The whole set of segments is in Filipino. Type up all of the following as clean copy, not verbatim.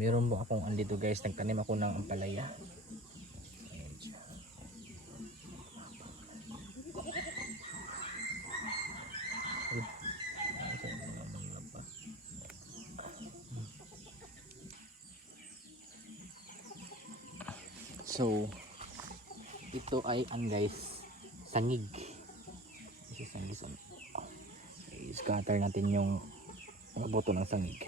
Meron po akong andito guys, nagtanim ako ng ampalaya. Ayan siya. So ito ay guys, sangig. Kasi sangig. I-scatter natin yung mga boto ng sangig.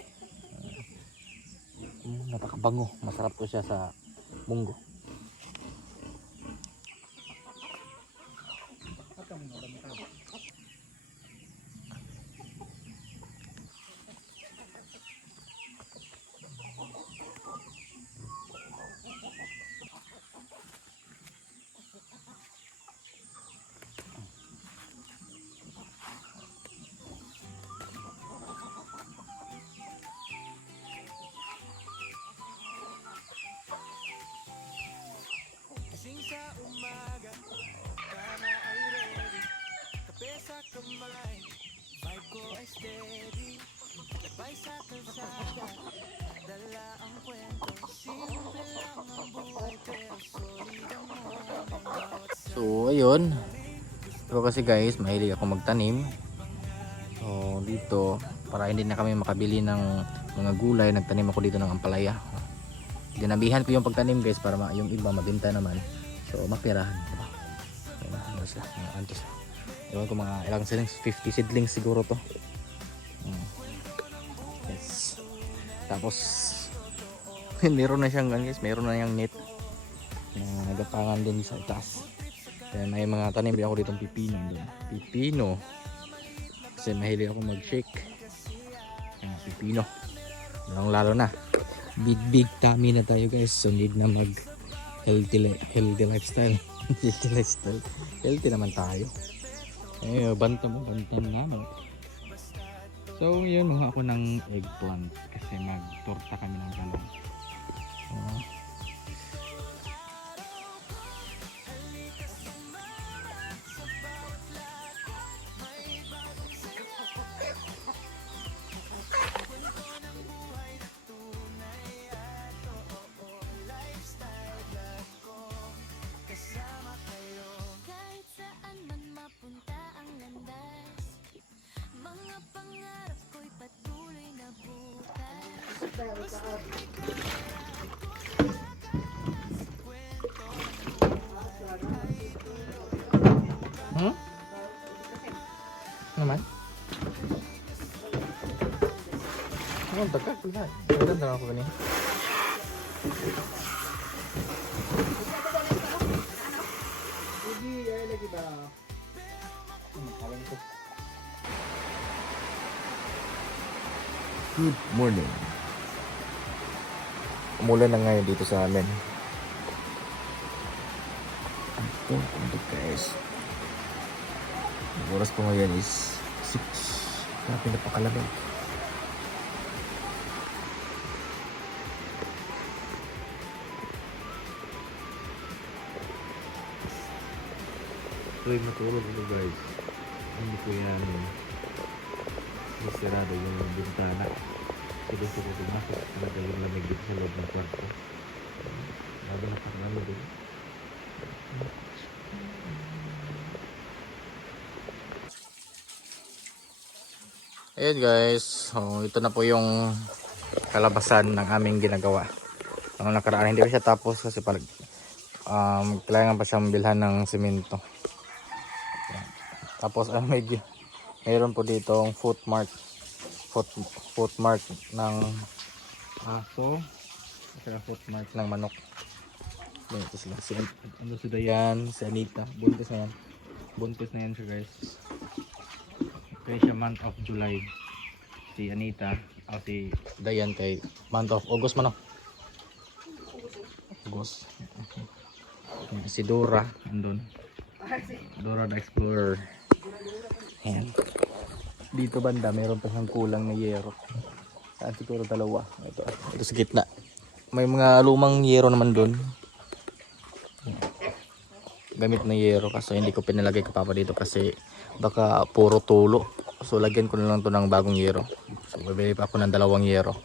Napakabango, masarap to siya sa munggo. Sa umaga, kama ay ready, kape sa kamay, vibe ko ay steady, labay sa kalsada, dala ang kwento, simple lang ang buhay pero solid ang moment. So ayun, ito kasi guys, mahilig ako magtanim. So dito, para hindi na kami makabili ng mga gulay, nagtanim ako dito ng ampalaya. Dinabihan ko yung pagtanim guys para yung iba mabenta naman. So mapirahan, diba? Ano sila, mga antos. Ewan ko mga ilang seedlings, 50 seedlings siguro to. Yes. Tapos meron na siyang guys, meron na yung net na nagapangan din sa itaas. Kaya may mga tanim din ako ditong pipino doon. Pipino. Kasi mahilig ako mag-shake. Pipino. Lalo na. Big tummy na tayo guys. So need na mag healthy lifestyle. Healthy lifestyle. Healthy naman tayo. Bantam naman. So yun, mga ako ng eggplant. Kasi mag-torta kami ng talong. Naman? Ang tagal pala. Maganda na ako ganyan. Good morning. Umulan na ngayon dito sa amin. Ito guys. Ang oras po ngayon is 6. Grabe, napakalamig. Tuwing matulog ito guys, hindi ko yan isarado yung bintana. Gusto ko pumasok talaga yung lamig dito sa loob ng kwarto. Lalo na pag namin din. Ayun guys, ito na po yung kalabasan ng aming ginagawa. Ang nakaraan hindi pa siya tapos kasi parang kailangan pa siyang bilhan ng simento. Tapos medyo mayroon po dito ang footmark ng aso, saka footmark ng manok. Ito sila, ano si Dayan, si Anita, buntis na yan siya guys. Okay siya month of July, si Anita o si Dayan kay month of August man, August. Si Dora andun, Dora the Explorer. Ayan. Dito banda mayroon pa siyang kulang na yero. Saan siguro dalawa. Ito sa gitna. May mga lumang yero naman doon. Gamit na yero kasi hindi ko pinalagay kapapa dito kasi baka puro tulo. So lagyan ko na lang to ng bagong yero. So bibili pa ako ng 2 yero.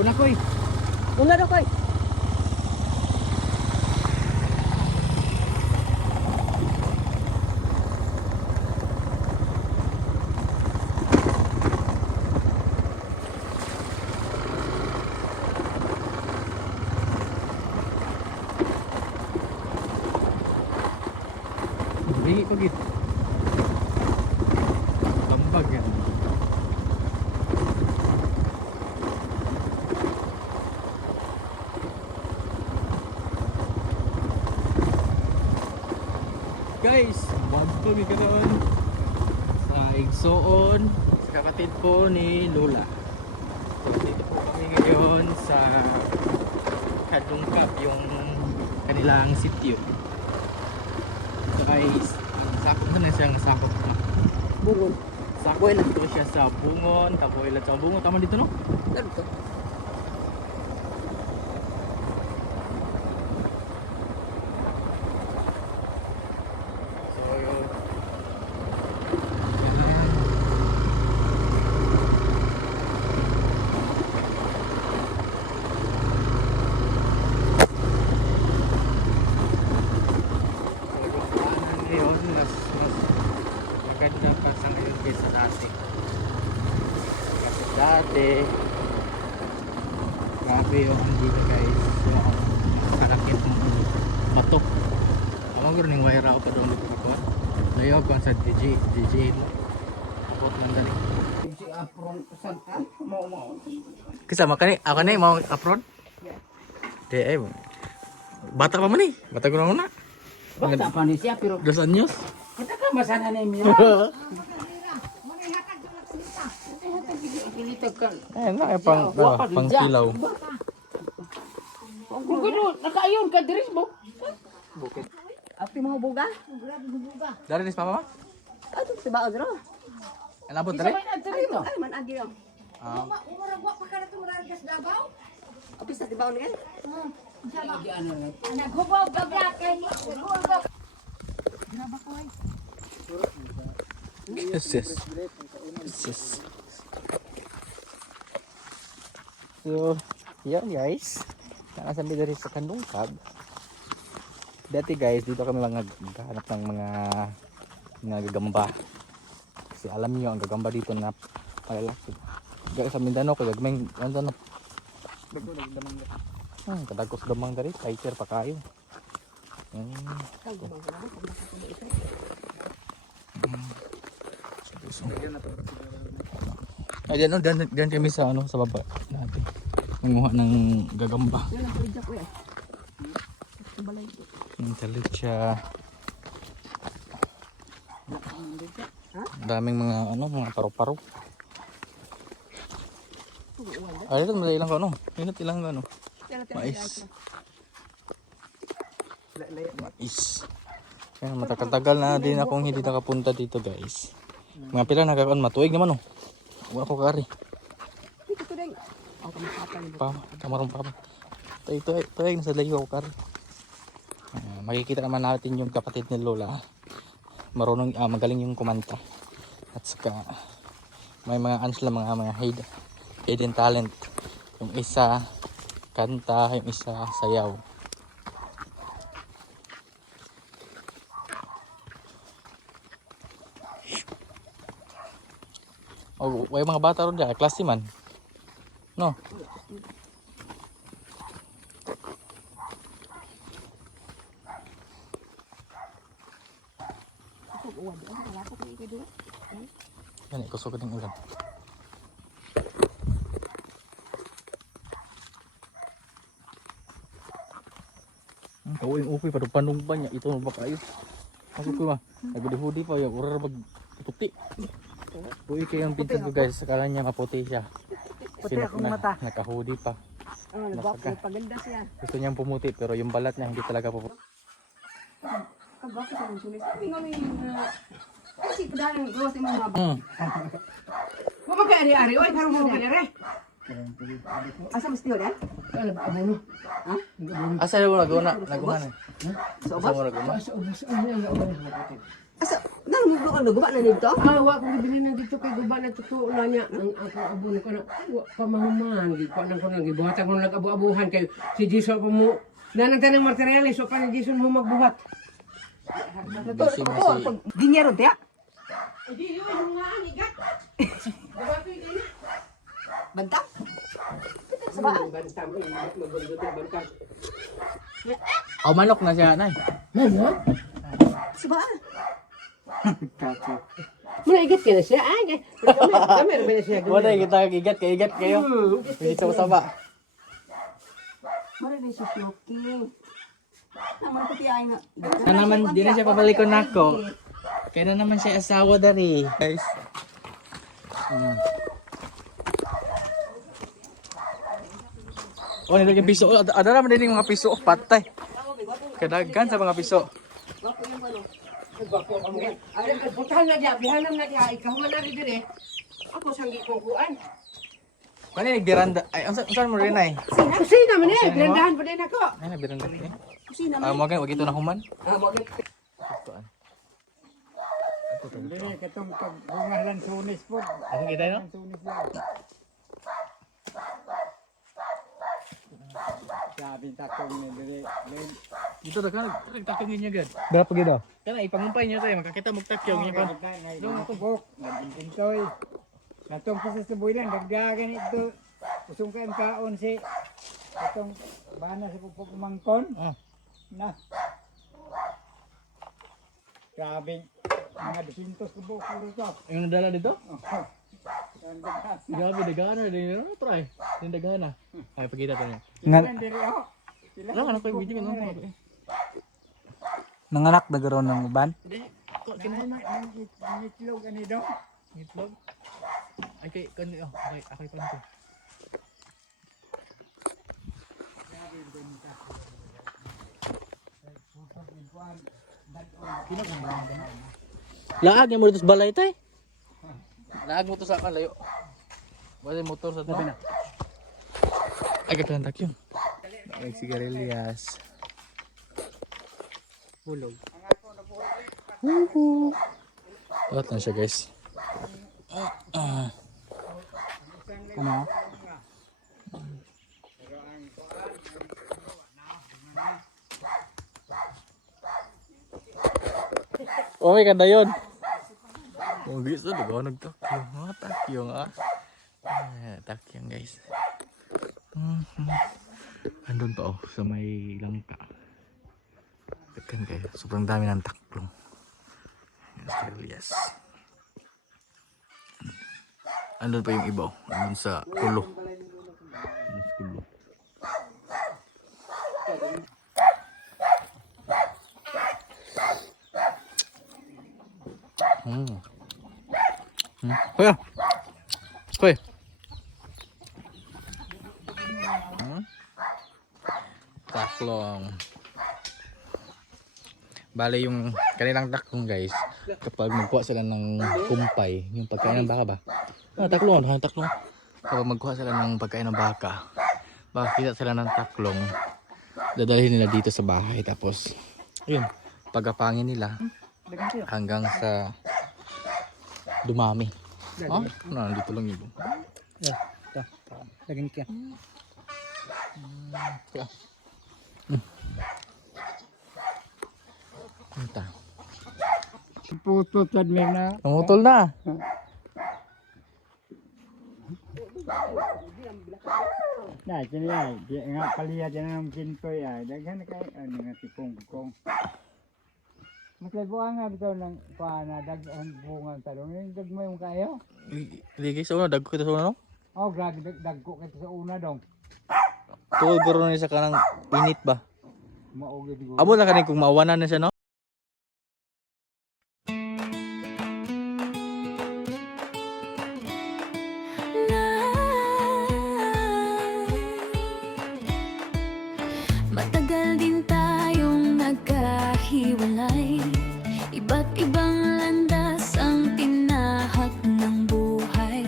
Una koy. Una daw koy. Ringi ko git. Tambag yan. Guys, bago kami karoon sa Igsoon, sa kapatid po ni Lola. So dito po kami ngayon sa Kadungkap, yung kanilang sityo. So guys, sakop na siyang sakop na. Bungon. Sakop na to siya sa bungon, kabuilat sa bungon. Tama dito no? Dito. So yun. Ngayon, mas maganda pa sa ngayon kaysa dati. Kasi dati, grabe yung dito guys. Yung kalakit ng bato. Ang mga ning wire out pa doon dito ako. Layo ko sa DJ mo. Abot man dali. Si apron santa mo. Kisa makani ako na mau apron? De bata pa man eh. Bata ko na una. Bata pa ni siya pero 2 anyos. kita ka masana ni Mira. Pilita ka. Na pang kilaw. Kung gano nakaayon ka diri mo. Bukid. Api mo buga? Dari ni papa ma? Ato si baon ro. Alabot Isa dari? may nagdiri to. Ay man agi ro. Ah. Api sa tibaon kan? Yes, yes. Yes. So, yan guys. Nakasambi dari sa Kandungkab. Dati guys, dito kami lang naghahanap ng mga gagamba. Kasi alam niyo ang gagamba dito na malalaki. Gaya sa Mindanao, kaya gagmay, ano na. Kadagos gamang dari, tighter pa kayo. Ayan, no, dyan kami sa ano, sa baba natin. Nanguha ng gagamba. Yan ang kulijak ko ya. Sa balay ko. Yung talit siya. Daming mga ano, mga paru-paro. Ay, ito malay lang ko ano. Minut ilang ano. Mais. Mais. Kaya matagal-tagal na din akong hindi nakapunta dito guys. Mga pila nagkakaon matuig naman oh. Wala ko kari. Dito ko ding. Ang kamasatan mo. Pa, kamarong pa. Ito nasa layo ako kari. Makikita naman natin yung kapatid ni Lola. Marunong magaling yung kumanta. At saka may mga mga hidden talent. Yung isa kanta, yung isa sayaw. Oh, may mga bata ron dyan, klase man. No. Yan, ikusok ko ng ulan. Kau yung upoy pa panung ba niya ito ba kayo? Ako ko ba? Nagudi-hudi pa yung urar mag puti. Uy kayo yung pinsan ko guys, sakala niya maputi siya. Puti akong mata. Nakahudi pa. Ah, nagwapo paganda siya. Gusto niyang pumuti pero yung balat niya hindi talaga puputi. Kagwapo sa mga sulis. Sabi nga may kasi padalang gawas yung mga Wa man kay ari-ari oy karon mo dire. asa mas tiyo na? Kala ba mo? Ha? Asa mo naguna? Naguna na. Sa Asa mo ubas? naguna? Sa ubos ano yung ubos. Asa na Saan mo doon? Nagaba na dito? Wa ko gibili na dito kay guba na totoo na niya. Ang ako abono ko na wa pamahuman. Di ko nang ko nang gibuhatan ko nag-abu-abuhan kay si Jason pa mo. Nanagtan ng materialis so pa ni Jason mo magbuhat. Busy na si... Dinyero tiya. Di yun nga anigat. Diba pwede na? Bantang. Bantang bantang. Oh, manok na siya, nay. Ano? Sa ba? Muna igat ka na siya. Ay, kami ba na siya? Wala, kita igat, kaigat kayo. Dito sa saba. Mara na siya smoking. Naman ko tiya na. Na naman, di na siya pabalikon nako. Kaya na naman siya asawa dari. Guys. Oh, nilagyan piso. Ada naman din yung mga piso. Patay. Kadagan sa mga piso. Putahan na diya, bihanam na diya, ikaw man na rin dire. Ako sanggi kong kuan. Kani nagbiranda. Ay, saan mo rin ay? Kusina man eh, birandahan pa din ako. Ay, nagbiranda eh. Kusina Ah, mo wag ito na human. Wag Tuan. Dili katong bunga lang sunis po. Ako kita no? Sunis lang. Sabi takong ni dili. Dito na ka nagtakong niya gad. Berapa gid daw? Kana ipangumpay niyo tayo makakita mo takyong niya pa. Ngayon ako bok, nagpintoy. Natong sa suboy lang dagdagan ito. Usong ka kaon si katong bana sa pupok mangkon. Oh. Na. Grabe. Mga 200 kubo puro to. Yung nadala dito? Oh. Grabe dagana din no try. Din dagana. Ay pagkita to niya. Nga dili ako. Wala ka na ko video no. Nanganak na garo ng uban. Hindi. Itlog ani daw. Itlog. Ay kay kan oh, okay, ako ipanto. Laag mo dito sa balay tay. Laag mo to sa kalayo. Wala motor sa to. Ay kakantak yun. Ay sigarilyas. Bulog. Lahat na siya guys. Ano? Okay kada yun. Oh guys, ito nagawa nagtakyong. Mga takyong ah. Takyong guys. Andun pa oh, sa may langka. Tekan kayo, sobrang dami ng taklong. Yes. Andun pa yung iba oh, andun sa kulo. Andun sa kulo. Kuya! Kuya! Taklong. Bale yung kanilang taklong guys, kapag magkuha sila ng kumpay, yung pagkain ng baka ba? Taklong, taklong. Kapag magkuha sila ng pagkain ng baka, makakita sila ng taklong, dadalhin nila dito sa bahay. Tapos, yun, pagkapangin nila hanggang sa dumami. Oh, nandito lang yun. Lagyan ka. Ito. Puto tad mi na. Namutol na. Na kini ay di nga paliya dyan ng kintoy ay daghan kay ano nga tipong kong. Maslagwa nga bitaw ng paana daghan bunga talong yung dag mo yung kayo. Hindi guys, una, dagko kita sa una no? Oh grabe dagko kita sa una dong. Tuwag garo na sa kanang init ba? Maogi siguro. Amo na kanin kung maawanan na siya no? Matagal din tayong nagkahiwalay. Iba't ibang landas ang tinahak ng buhay.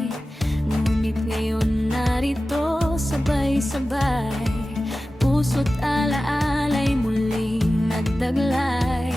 Ngunit ngayon narito sabay-sabay. Puso't alaalay muling nagdaglay.